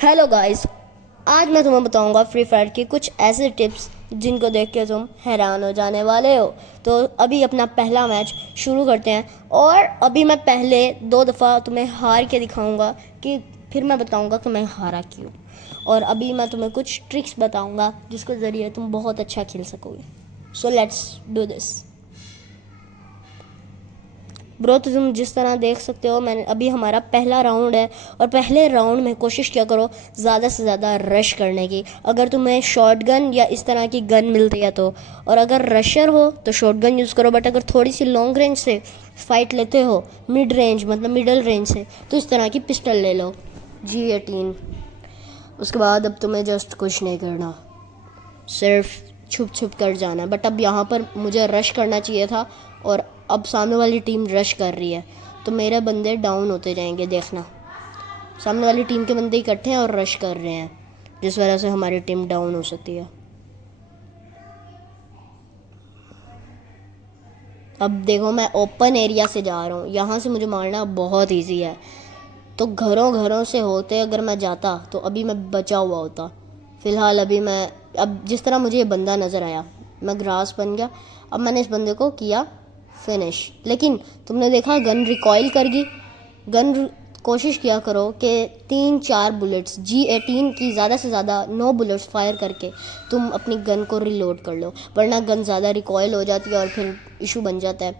Hello guys. आज मैं तुम्हें बताऊंगा फ्री फायर की कुछ ऐसे टिप्स जिनको देख के तुम हैरान हो जाने वाले हो। तो अभी अपना पहला मैच शुरू करते हैं और अभी मैं पहले 2 दफ़ा तुम्हें हार के दिखाऊंगा कि फिर मैं बताऊंगा कि मैं हारा क्यों। और अभी मैं तुम्हें कुछ ट्रिक्स बताऊंगा जिसके ज़रिए तुम बहुत अच्छा खेल सकोगे। So let's do this. Bro, तो तुम जिस तरह देख सकते हो, मैंने अभी हमारा पहला राउंड है और पहले राउंड में कोशिश किया करो ज़्यादा से ज़्यादा रश करने की। अगर तुम्हें शॉर्ट गन या इस तरह की गन मिलती है तो, और अगर रशर हो तो शॉर्ट गन यूज़ करो। बट अगर थोड़ी सी लॉन्ग रेंज से फाइट लेते हो, मिड रेंज मतलब मिडल रेंज से, तो इस तरह की पिस्टल ले लो G18। उसके बाद अब तुम्हें जस्ट कुछ नहीं करना, सिर्फ छुप छुप कर जाना। बट अब यहाँ पर मुझे रश करना चाहिए था और अब सामने वाली टीम रश कर रही है तो मेरे बंदे डाउन होते जाएंगे। देखना, सामने वाली टीम के बंदे इकट्ठे हैं और रश कर रहे हैं, जिस वजह से हमारी टीम डाउन हो सकती है। अब देखो, मैं ओपन एरिया से जा रहा हूँ, यहाँ से मुझे मारना बहुत ईजी है। तो घरों घरों से होते अगर मैं जाता तो अभी मैं बचा हुआ होता। फ़िलहाल अभी मैं, अब जिस तरह मुझे ये बंदा नज़र आया, मैं ग्रास बन गया। अब मैंने इस बंदे को किया फिनिश, लेकिन तुमने देखा गन रिकॉइल कर गई। कोशिश किया करो कि 3-4 बुलेट्स G18 की ज़्यादा से ज़्यादा 9 बुलेट्स फायर करके तुम अपनी गन को रिलोड कर लो, वरना गन ज़्यादा रिकॉइल हो जाती है और फिर इशू बन जाता है।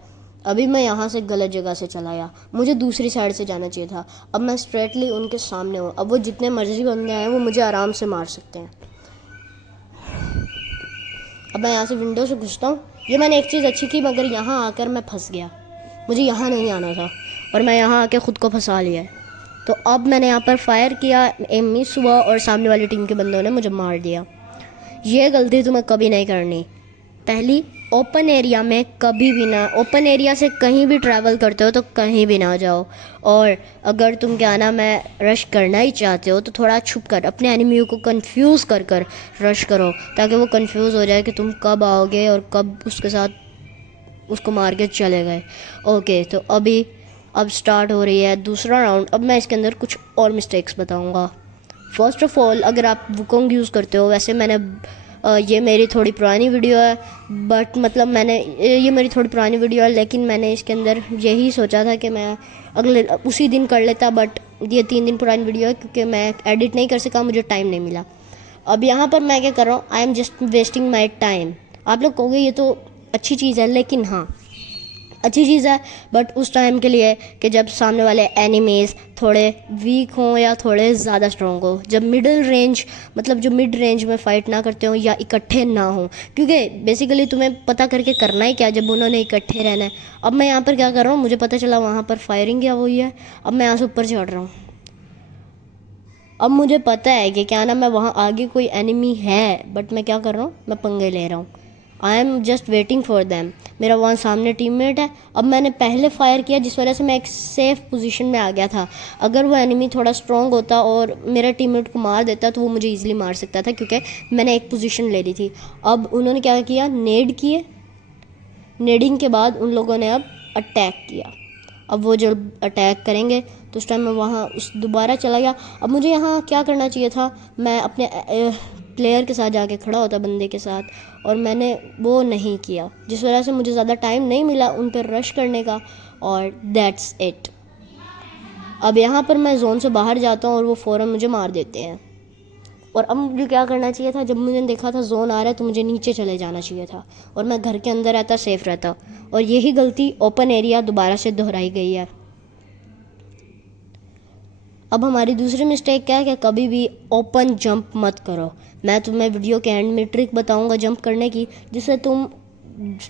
अभी मैं यहाँ से गलत जगह से चला गया, मुझे दूसरी साइड से जाना चाहिए था। अब मैं स्ट्रेटली उनके सामने हूँ। अब वो जितने मर्जी बंदे आए वो मुझे आराम से मार सकते हैं। अब मैं यहाँ से विंडो से घुसता हूँ। ये मैंने एक चीज़ अच्छी की, मगर यहाँ आकर मैं फंस गया। मुझे यहाँ नहीं आना था और मैं यहाँ आके ख़ुद को फंसा लिया है। तो अब मैंने यहाँ पर फायर किया, एम मिस हुआ और सामने वाली टीम के बंदों ने मुझे मार दिया। ये गलती तुम्हें कभी नहीं करनी। पहली, ओपन एरिया में कभी भी ना, ओपन एरिया से कहीं भी ट्रैवल करते हो तो कहीं भी ना जाओ। और अगर तुम क्या नाम है रश करना ही चाहते हो तो थोड़ा छुप कर अपने एनिमी को कंफ्यूज कर कर रश करो, ताकि वो कंफ्यूज हो जाए कि तुम कब आओगे और कब उसके साथ उसको मार के चले गए। ओके, तो अब स्टार्ट हो रही है दूसरा राउंड। अब मैं इसके अंदर कुछ और मिस्टेक्स बताऊंगा। फर्स्ट ऑफ ऑल, अगर आप वुकोंग यूज़ करते हो, वैसे मैंने ये मेरी थोड़ी पुरानी वीडियो है, बट मतलब ये मेरी थोड़ी पुरानी वीडियो है, लेकिन मैंने इसके अंदर यही सोचा था कि मैं उसी दिन कर लेता, बट ये 3 दिन पुरानी वीडियो है क्योंकि मैं एडिट नहीं कर सका, मुझे टाइम नहीं मिला। अब यहाँ पर मैं क्या कर रहा हूँ, I am just wasting my time. आप लोग कहोगे ये तो अच्छी चीज़ है, लेकिन हाँ अच्छी चीज़ है, बट उस टाइम के लिए कि जब सामने वाले एनिमीज़ थोड़े वीक हों या थोड़े ज़्यादा स्ट्रॉन्ग हो, जब मिडिल रेंज मतलब जो मिड रेंज में फ़ाइट ना करते हो या इकट्ठे ना हो, क्योंकि बेसिकली तुम्हें पता करके करना ही क्या जब उन्होंने इकट्ठे रहना है। अब मैं यहाँ पर क्या कर रहा हूँ, मुझे पता चला वहाँ पर फायरिंग क्या हुई है। अब मैं यहाँ से ऊपर चढ़ रहा हूँ। अब मुझे पता है कि क्या ना मैं वहाँ आगे कोई एनिमी है, बट मैं क्या कर रहा हूँ, मैं पंगे ले रहा हूँ। I am just waiting for them. मेरा वहाँ सामने टीममेट है। अब मैंने पहले फायर किया, जिस वजह से मैं एक सेफ़ पोजीशन में आ गया था। अगर वो एनिमी थोड़ा स्ट्रॉन्ग होता और मेरा टीममेट को मार देता तो वो मुझे ईजिली मार सकता था, क्योंकि मैंने एक पोजीशन ले ली थी। अब उन्होंने क्या किया, नेड किए। नेडिंग के बाद उन लोगों ने अब अटैक किया। अब वो जब अटैक करेंगे तो उस टाइम मैं वहाँ दोबारा चला गया। अब मुझे यहाँ क्या करना चाहिए था, मैं अपने प्लेयर के साथ जाके खड़ा होता, बंदे के साथ, और मैंने वो नहीं किया, जिस वजह से मुझे ज़्यादा टाइम नहीं मिला उन पर रश करने का, और दैट्स इट। अब यहाँ पर मैं जोन से बाहर जाता हूँ और वो फ़ौरन मुझे मार देते हैं। और अब मुझे क्या करना चाहिए था, जब मुझे देखा था जोन आ रहा है तो मुझे नीचे चले जाना चाहिए था और मैं घर के अंदर रहता, सेफ़ रहता। और यही गलती ओपन एरिया दोबारा से दोहराई गई है। अब हमारी दूसरी मिस्टेक क्या है कि कभी भी ओपन जंप मत करो। मैं तुम्हें वीडियो के एंड में ट्रिक बताऊंगा जंप करने की, जिससे तुम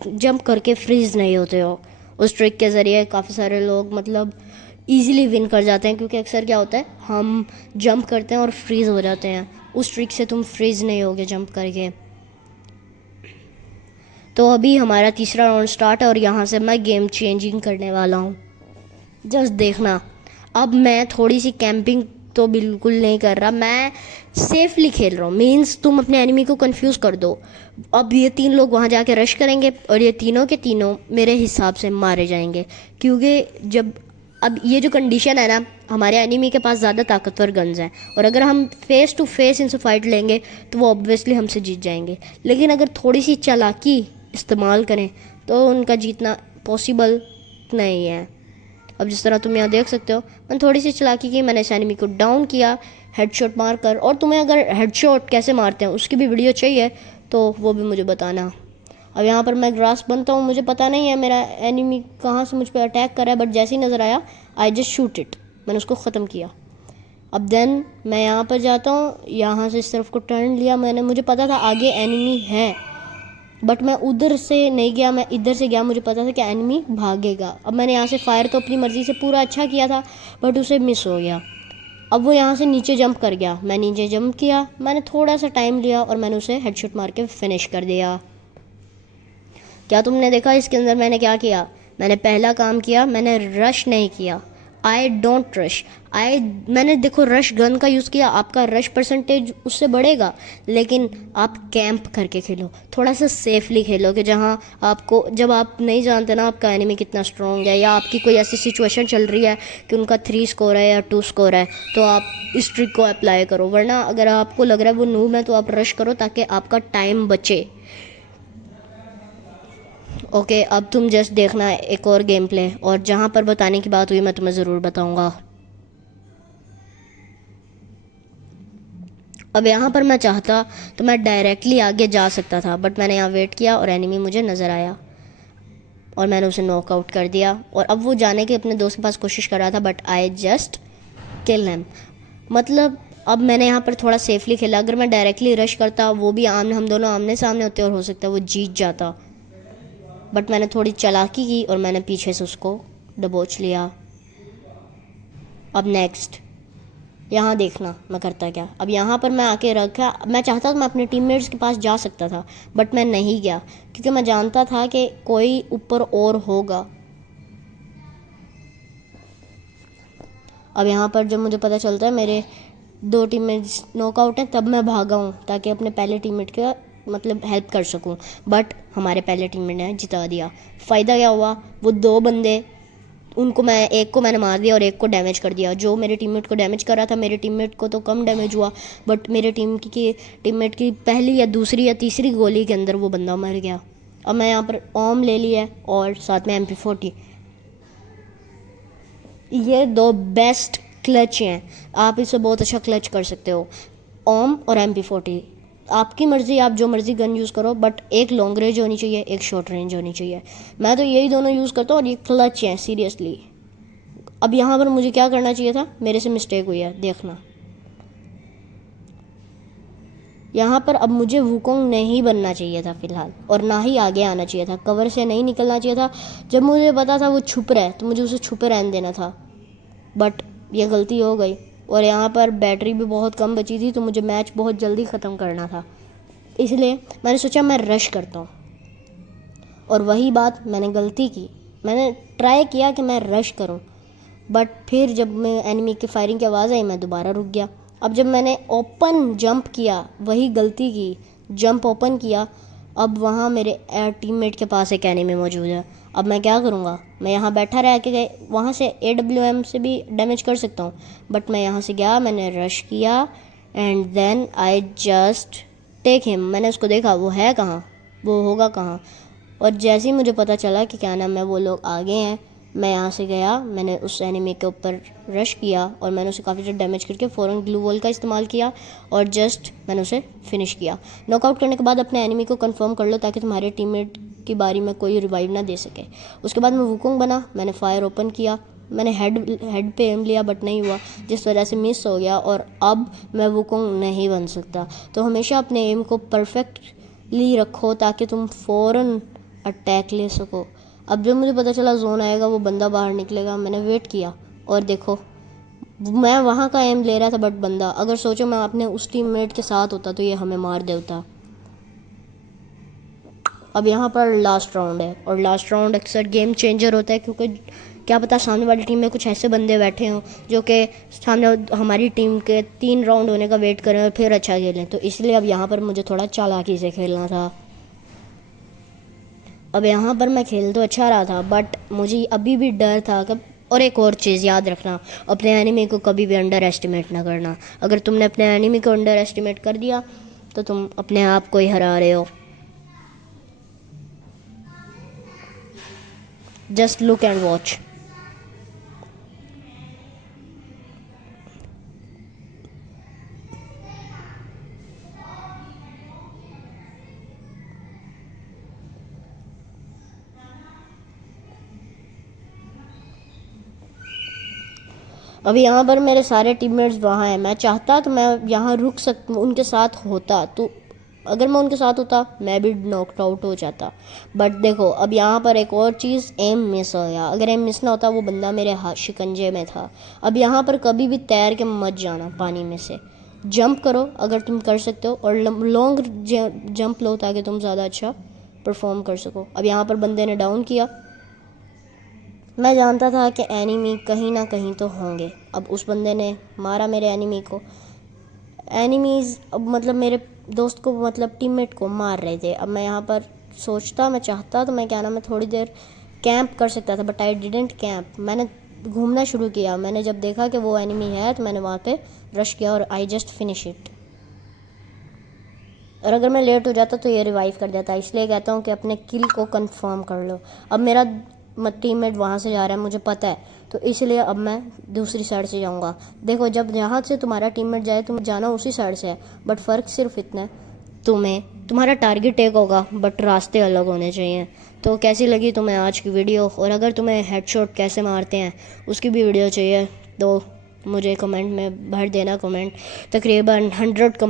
जंप करके फ्रीज़ नहीं होते हो। उस ट्रिक के ज़रिए काफ़ी सारे लोग मतलब ईज़िली विन कर जाते हैं, क्योंकि अक्सर क्या होता है, हम जंप करते हैं और फ्रीज़ हो जाते हैं। उस ट्रिक से तुम फ्रीज़ नहीं होगे जंप करके। तो अभी हमारा तीसरा राउंड स्टार्ट है और यहाँ से मैं गेम चेंजिंग करने वाला हूँ। जस्ट देखना, अब मैं थोड़ी सी कैंपिंग तो बिल्कुल नहीं कर रहा, मैं सेफली खेल रहा हूँ। मीन्स तुम अपने एनिमी को कंफ्यूज कर दो। अब ये 3 लोग वहाँ जाके रश करेंगे और ये तीनों के तीनों मेरे हिसाब से मारे जाएंगे, क्योंकि जब अब ये जो कंडीशन है ना, हमारे एनिमी के पास ज़्यादा ताकतवर गन्स हैं और अगर हम फेस टू फेस इनसे फाइट लेंगे तो वो ऑब्वियसली हमसे जीत जाएंगे। लेकिन अगर थोड़ी सी चालाकी इस्तेमाल करें तो उनका जीतना पॉसिबल नहीं है। अब जिस तरह तुम यहाँ देख सकते हो, मैंने थोड़ी सी चालाकी की, मैंने इस एनिमी को डाउन किया हेडशॉट मारकर। और तुम्हें अगर हेडशॉट कैसे मारते हैं उसकी भी वीडियो चाहिए तो वो भी मुझे बताना। अब यहाँ पर मैं ग्रास बनता हूँ, मुझे पता नहीं है मेरा एनिमी कहाँ से मुझ पर अटैक कर रहा है, बट जैसे ही नज़र आया आई जस्ट शूट इट, मैंने उसको ख़त्म किया। अब देन मैं यहाँ पर जाता हूँ, यहाँ से इस तरफ को टर्न लिया मैंने, मुझे पता था आगे एनिमी है बट मैं उधर से नहीं गया, मैं इधर से गया, मुझे पता था कि एनिमी भागेगा। अब मैंने यहाँ से फायर तो अपनी मर्ज़ी से पूरा अच्छा किया था बट उसे मिस हो गया। अब वो यहाँ से नीचे जंप कर गया, मैं नीचे जंप किया, मैंने थोड़ा सा टाइम लिया और मैंने उसे हेडशॉट मार के फिनिश कर दिया। क्या तुमने देखा इसके अंदर मैंने क्या किया? मैंने पहला काम किया, मैंने रश नहीं किया। I don't rush. मैंने देखो रश गन का यूज़ किया, आपका रश परसेंटेज उससे बढ़ेगा, लेकिन आप कैंप करके खेलो, थोड़ा सा सेफली खेलो कि जहाँ आपको, जब आप नहीं जानते ना आपका एनिमी कितना स्ट्रॉन्ग है या आपकी कोई ऐसी सिचुएशन चल रही है कि उनका 3 स्कोर है या 2 स्कोर है, तो आप इस ट्रिक को अप्लाई करो। वरना अगर आपको लग रहा है वो नूब है तो आप रश करो ताकि आपका टाइम बचे। ओके, अब तुम जस्ट देखना एक और गेम प्ले, और जहाँ पर बताने की बात हुई मैं तुम्हें ज़रूर बताऊँगा। अब यहाँ पर मैं चाहता तो मैं डायरेक्टली आगे जा सकता था बट मैंने यहाँ वेट किया और एनिमी मुझे नज़र आया और मैंने उसे नॉकआउट कर दिया। और अब वो जाने की अपने दोस्त के पास कोशिश कर रहा था but I just kill him. मतलब अब मैंने यहाँ पर थोड़ा सेफली खेला। अगर मैं डायरेक्टली रश करता, वो भी हम दोनों आमने सामने होते और हो सकता है वो जीत जाता, बट मैंने थोड़ी चालाकी की और मैंने पीछे से उसको दबोच लिया। अब नेक्स्ट यहाँ देखना मैं करता क्या। अब यहाँ पर मैं आके रखा, मैं चाहता था मैं अपने टीममेट्स के पास जा सकता था बट मैं नहीं गया क्योंकि मैं जानता था कि कोई ऊपर और होगा। अब यहाँ पर जब मुझे पता चलता है मेरे 2 टीममेट्स नॉकआउट हैं, तब मैं भागा हूँ ताकि अपने पहले टीममेट का मतलब हेल्प कर सकूं, बट हमारे पहले टीममेट ने जिता दिया। फ़ायदा क्या हुआ, वो 2 बंदे, उनको मैं, एक को मैंने मार दिया और एक को डैमेज कर दिया। जो मेरे टीममेट को डैमेज कर रहा था, मेरे टीममेट को तो कम डैमेज हुआ बट मेरे टीममेट की पहली या दूसरी या तीसरी गोली के अंदर वो बंदा मर गया। अब मैं यहाँ पर ओम ले लिया और साथ में MP40। ये 2 बेस्ट क्लच हैं, आप इसे बहुत अच्छा क्लच कर सकते हो, ओम और MP40। आपकी मर्ज़ी, आप जो मर्ज़ी गन यूज़ करो बट एक लॉन्ग रेंज होनी चाहिए, एक शॉर्ट रेंज होनी चाहिए। मैं तो यही दोनों यूज़ करता हूँ और ये क्लच हैं सीरियसली। अब यहाँ पर मुझे क्या करना चाहिए था, मेरे से मिस्टेक हुई है, देखना। यहाँ पर अब मुझे वुकोंग नहीं बनना चाहिए था फ़िलहाल, और ना ही आगे आना चाहिए था, कवर से नहीं निकलना चाहिए था। जब मुझे पता था वो छुप रहा है तो मुझे उसे छुपे रहने देना था, बट ये गलती हो गई। और यहाँ पर बैटरी भी बहुत कम बची थी तो मुझे मैच बहुत जल्दी ख़त्म करना था, इसलिए मैंने सोचा मैं रश करता हूँ। और वही बात मैंने गलती की, मैंने ट्राई किया कि मैं रश करूँ बट फिर जब मैं एनिमी की फायरिंग की आवाज़ आई मैं दोबारा रुक गया। अब जब मैंने ओपन जंप किया, वही गलती की, जंप ओपन किया, अब वहाँ मेरे टीममेट के पास एक एनिमी मौजूद है। अब मैं क्या करूँगा, मैं यहाँ बैठा रह के गए, वहाँ से AWM से भी डैमेज कर सकता हूँ बट मैं यहाँ से गया, मैंने रश किया and then I just take him. मैंने उसको देखा वो है कहाँ, वो होगा कहाँ, और जैसे ही मुझे पता चला कि क्या नाम है वो लोग आगे हैं, मैं यहाँ से गया, मैंने उस एनिमी के ऊपर रश किया और मैंने उसे काफ़ी ज़्यादा डैमेज करके फ़ौरन ग्लू वॉल का इस्तेमाल किया और जस्ट मैंने उसे फिनिश किया। नॉकआउट करने के बाद अपने एनिमी को कंफर्म कर लो ताकि तुम्हारे टीममेट की बारी में कोई रिवाइव ना दे सके। उसके बाद मैं वुकोंग बना, मैंने फायर ओपन किया, मैंने हेड पे एम लिया बट नहीं हुआ, जिस वजह से मिस हो गया और अब मैं वुकोंग नहीं बन सकता। तो हमेशा अपने एम को परफेक्टली रखो ताकि तुम फ़ौरन अटैक ले सको। अब जब मुझे पता चला जोन आएगा वो बंदा बाहर निकलेगा, मैंने वेट किया और देखो मैं वहाँ का एम ले रहा था बट बंदा, अगर सोचो मैं अपने उस टीममेट के साथ होता तो ये हमें मार देता। अब यहाँ पर लास्ट राउंड है और लास्ट राउंड अक्सर गेम चेंजर होता है क्योंकि क्या पता सामने वाली टीम में कुछ ऐसे बंदे बैठे हों जो कि सामने हमारी टीम के 3 राउंड होने का वेट करें और फिर अच्छा खेलें, तो इसलिए अब यहाँ पर मुझे थोड़ा चालाकी से खेलना था। अब यहाँ पर मैं खेल तो अच्छा रहा था बट मुझे अभी भी डर था कि और एक और चीज़ याद रखना, अपने एनिमी को कभी भी अंडर एस्टिमेट ना करना। अगर तुमने अपने एनिमी को अंडर एस्टिमेट कर दिया तो तुम अपने आप को ही हरा रहे हो। Just look and watch. अब यहाँ पर मेरे सारे टीममेट्स वहाँ हैं। मैं चाहता तो मैं यहाँ रुक उनके साथ होता, तो अगर मैं उनके साथ होता मैं भी नॉकड आउट हो जाता। बट देखो अब यहाँ पर एक और चीज़, एम मिस हो गया। अगर एम मिस ना होता वो बंदा मेरे शिकंजे में था। अब यहाँ पर कभी भी तैर के मत जाना पानी में से, जंप करो अगर तुम कर सकते हो, और लॉन्ग जंप लो ताकि तुम ज़्यादा अच्छा परफॉर्म कर सको। अब यहाँ पर बंदे ने डाउन किया। मैं जानता था कि एनिमी कहीं ना कहीं तो होंगे। अब उस बंदे ने मारा मेरे एनिमी को। एनिमीज़ अब मतलब मेरे दोस्त को मतलब टीममेट को मार रहे थे। अब मैं यहाँ पर सोचता, मैं चाहता तो मैं क्या नाम है थोड़ी देर कैंप कर सकता था, बट आई डिडंट कैंप। मैंने घूमना शुरू किया। मैंने जब देखा कि वो एनिमी है तो मैंने वहाँ पे रश किया और आई जस्ट फिनिश इट। और अगर मैं लेट हो जाता तो ये रिवाइव कर देता। इसलिए कहता हूँ कि अपने किल को कंफर्म कर लो। अब मेरा टीममेट वहाँ से जा रहा है मुझे पता है, तो इसलिए अब मैं दूसरी साइड से जाऊँगा। देखो जब यहाँ से तुम्हारा टीममेट जाए तुम जाना उसी साइड से है, बट फ़र्क सिर्फ इतना है तुम्हारा टारगेट एक होगा बट रास्ते अलग होने चाहिए। तो कैसी लगी तुम्हें आज की वीडियो, और अगर तुम्हें हेडशॉट कैसे मारते हैं उसकी भी वीडियो चाहिए तो मुझे कमेंट में भर देना कमेंट। तकरीबन 100 कमेंट